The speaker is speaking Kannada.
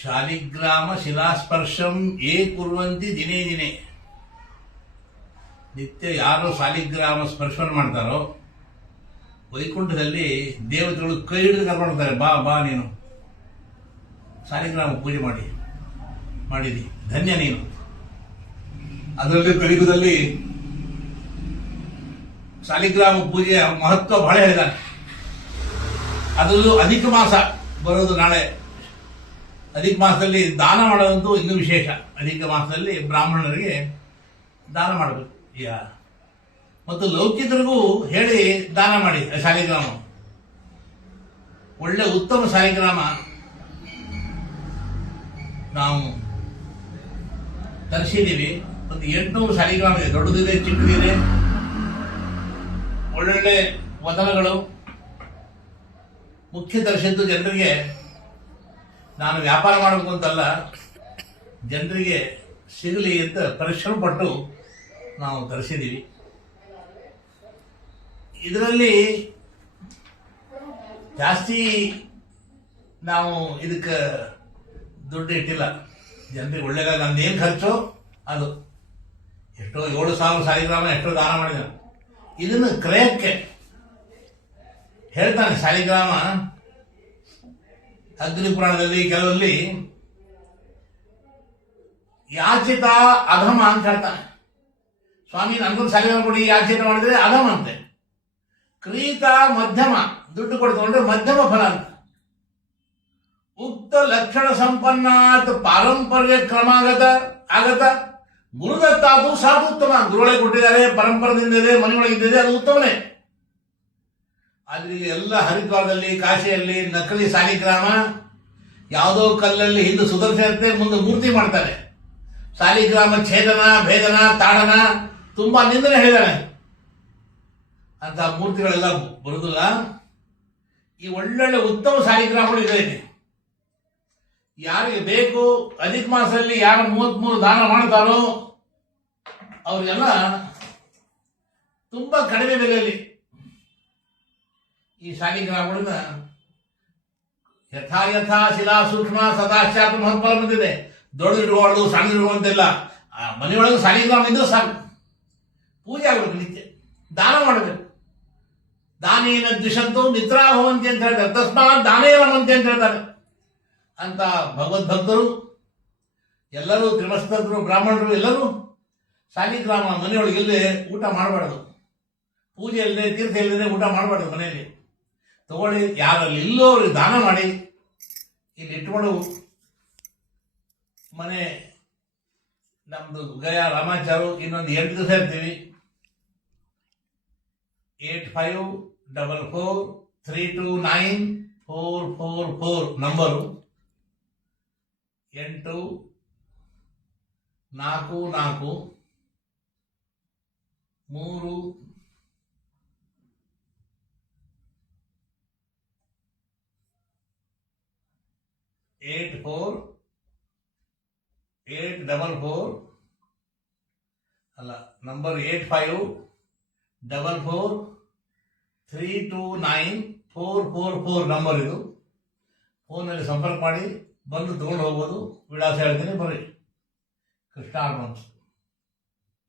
ಶಾಲಿಗ್ರಾಮ ಶಿಲಾಸ್ಪರ್ಶಂ ಯೇ ಕುರ್ವಂತಿ ದಿನೇ ದಿನೇ. ನಿತ್ಯ ಯಾರು ಶಾಲಿಗ್ರಾಮ ಸ್ಪರ್ಶವನ್ನು ಮಾಡ್ತಾರೋ ವೈಕುಂಠದಲ್ಲಿ ದೇವತೆಗಳು ಕೈ ಹಿಡಿದು ಕರ್ಕೊಂಡ್ತಾರೆ, ಬಾ ಬಾ ನೀನು ಶಾಲಿಗ್ರಾಮ ಪೂಜೆ ಮಾಡಿದಿ, ಧನ್ಯ ನೀನು. ಅದರಲ್ಲಿ ಕಲಿಯುಗದಲ್ಲಿ ಶಾಲಿಗ್ರಾಮ ಪೂಜೆಯ ಮಹತ್ವ ಬಹಳ ಹೇಳಿದ್ದಾನೆ. ಅದರಲ್ಲೂ ಅಧಿಕ ಮಾಸ ಬರೋದು ನಾಳೆ. ಅಧಿಕ ಮಾಸದಲ್ಲಿ ದಾನ ಮಾಡೋದಂತೂ ಇನ್ನೂ ವಿಶೇಷ. ಅಧಿಕ ಮಾಸದಲ್ಲಿ ಬ್ರಾಹ್ಮಣರಿಗೆ ದಾನ ಮಾಡಬೇಕು. ಮತ್ತು ಲೌಕಿಕರಿಗೂ ಹೇಳಿ ದಾನ ಮಾಡಿ. ಶಾಲಿಗ್ರಾಮ ಒಳ್ಳೆ ಉತ್ತಮ ಶಾಲಿಗ್ರಾಮ ನಾವು ತರಿಸಿದ್ದೀವಿ. ಒಂದು 800 ಶಾಲಿಗ್ರಾಮ ಇದೆ, ದೊಡ್ಡದಿದೆ ಚಿಕ್ಕದಿದೆ. ಒಳ್ಳೊಳ್ಳೆ ವದನಗಳು. ಮುಖ್ಯ ತರಿಸಿದ್ದು ಜನರಿಗೆ, ನಾನು ವ್ಯಾಪಾರ ಮಾಡಬೇಕು ಅಂತಲ್ಲ, ಜನರಿಗೆ ಸಿಗಲಿ ಅಂತ ಪರಿಶ್ರಮ ಪಟ್ಟು ನಾವು ತರಿಸಿದ್ದೀವಿ. ಇದರಲ್ಲಿ ಜಾಸ್ತಿ ನಾವು ಇದಕ್ಕೆ ದುಡ್ಡು ಇಟ್ಟಿಲ್ಲ. ಜನರಿಗೆ ಒಳ್ಳೆದಾಗ ನಂದೇನು ಖರ್ಚು ಅದು. ಎಷ್ಟೋ 7,000 ಶಾಲಿಗ್ರಾಮ ಎಷ್ಟೋ ದಾನ ಮಾಡಿದ. ಇದನ್ನು ಕ್ರಯಕ್ಕೆ ಹೇಳ್ತಾನೆ ಶಾಲಿಗ್ರಾಮ. ಅಗ್ನಿ ಪುರಾಣದಲ್ಲಿ ಕೆಲವರಲ್ಲಿ ಯಾಚಿತ ಅಧಮ ಅಂತ ಹೇಳ್ತಾನೆ. ಸ್ವಾಮಿ ನನ್ಗೊಂದು ಶಾಲಿಗ್ರಾಮ ಕೊಡಿ, ಯಾಚಿತ ಮಾಡಿದ್ರೆ ಅಧಮ ಅಂತೆ. ಕ್ರೀತ ಮಧ್ಯಮ, ದುಡ್ಡು ಕೊಡ್ತಕೊಂಡ್ರೆ ಮಧ್ಯಮ ಫಲ ಅಂತ. ಉಕ್ತ ಲಕ್ಷಣ ಸಂಪನ್ನಾತ್ ಪಾರಂಪರ್ಯ ಕ್ರಮಾಗತ ಗುರುದತ್ತಾದು ಸಾಧು ಉತ್ತಮ. ಗುರುಗಳೇ ಕೊಟ್ಟಿದ್ದಾರೆ, ಪರಂಪರದಿಂದ ಇದೆ, ಮನೆಯೊಳಗಿದ್ದಿದೆ, ಅದು ಉತ್ತಮನೇ. ಆದ್ರೆ ಎಲ್ಲ ಹರಿದ್ವಾರದಲ್ಲಿ, ಕಾಶಿಯಲ್ಲಿ ನಕಲಿ ಶಾಲಿಗ್ರಾಮ, ಯಾವುದೋ ಕಲ್ಲಲ್ಲಿ ಹಿಂದೆ ಸುದರ್ಶನತೆ ಮುಂದೆ ಮೂರ್ತಿ ಮಾಡ್ತಾರೆ. ಶಾಲಿಗ್ರಾಮ ಛೇದನ, ಭೇದನ, ತಾಡನ ತುಂಬಾ ನಿಂದನೆ ಹೇಳಿದಾನೆ. ಅಂತ ಮೂರ್ತಿಗಳೆಲ್ಲ ಬರುದಿಲ್ಲ. ಈ ಒಳ್ಳೊಳ್ಳೆ ಉತ್ತಮ ಶಾಲಿಗ್ರಾಮಗಳು ಇದೆ. ಯಾರಿಗೆ ಬೇಕು, ಅಧಿಕ ಮಾಸದಲ್ಲಿ ಯಾರು 33 ದಾನ ಮಾಡ್ತಾರೋ ಅವ್ರಿಗೆಲ್ಲ ತುಂಬಾ ಕಡಿಮೆ ಬೆಲೆಯಲ್ಲಿ ಈ ಶಾಲಿಗ್ರಾಮಗಳನ್ನ ಯಥಾ ಶಿಲಾ ಸೂಕ್ಷ್ಮ ಸದಾಚಾರ ಮಹತ್ವ ಬಂದಿದೆ. ದೊಡ್ಡ ಇಡುವಾಡು, ಸಣ್ಣ ಇಡುವಂತೆಲ್ಲ ಮನೆಯೊಳಗೆ ಶಾಲಿಗ್ರಾಮ ಇದ್ರೆ ಸಾಕು. ಪೂಜೆ ಆಗಬೇಕು, ನಿತ್ಯ ದಾನ ಮಾಡಬೇಕು. ದಾನೇನ ದ್ವಿಷಂತು ಮಿತ್ರಾಭವಂತಿ ಅಂತ ಹೇಳ್ತಾರೆ. ತಸ್ಮಾತ್ ದಾನೇ ರಮಂತಿ ಅಂತ ಹೇಳ್ತಾರೆ. ಅಂತ ಭಗವದ್ಭಕ್ತರು ಎಲ್ಲರೂ, ತ್ರಿಮಸ್ತರು, ಬ್ರಾಹ್ಮಣರು ಎಲ್ಲರೂ ಶಾಲಿಗ್ರಾಮ ಮನೆಯೊಳಗೆ ಇಲ್ಲದೆ ಊಟ ಮಾಡಬಾರ್ದು. ಪೂಜೆ ಇಲ್ಲದೆ, ತೀರ್ಥ ಇಲ್ಲದೆ ಊಟ ಮಾಡಬಾರ್ದು. ಮನೆಯಲ್ಲಿ ತಗೊಳ್ಳಿ, ಯಾರಲ್ಲಿ ಇಲ್ಲೋ ಅವ್ರಿಗೆ ದಾನ ಮಾಡಿ. ಇಲ್ಲಿ ಇಟ್ಕೊಂಡು ಮನೆ ನಮ್ದು ಗಯಾ ರಾಮಾಚಾರು ಇನ್ನೊಂದು 8 ದಿವಸ ಇರ್ತೀವಿ. 8544329444 ನಂಬರು. 844 844 ಅಲ್ಲ, ನಂಬರ್ 8544329444 ನಂಬರ್ ಇದು. ಫೋನಲ್ಲಿ ಸಂಪರ್ಕ ಮಾಡಿ ಬಂದು ತಗೊಂಡು ಹೋಗ್ಬೋದು. ವಿಳಾಸ ಹೇಳ್ತೀನಿ, ಬರ್ರಿ. ಕೃಷ್ಣಾರ್ಪಣ.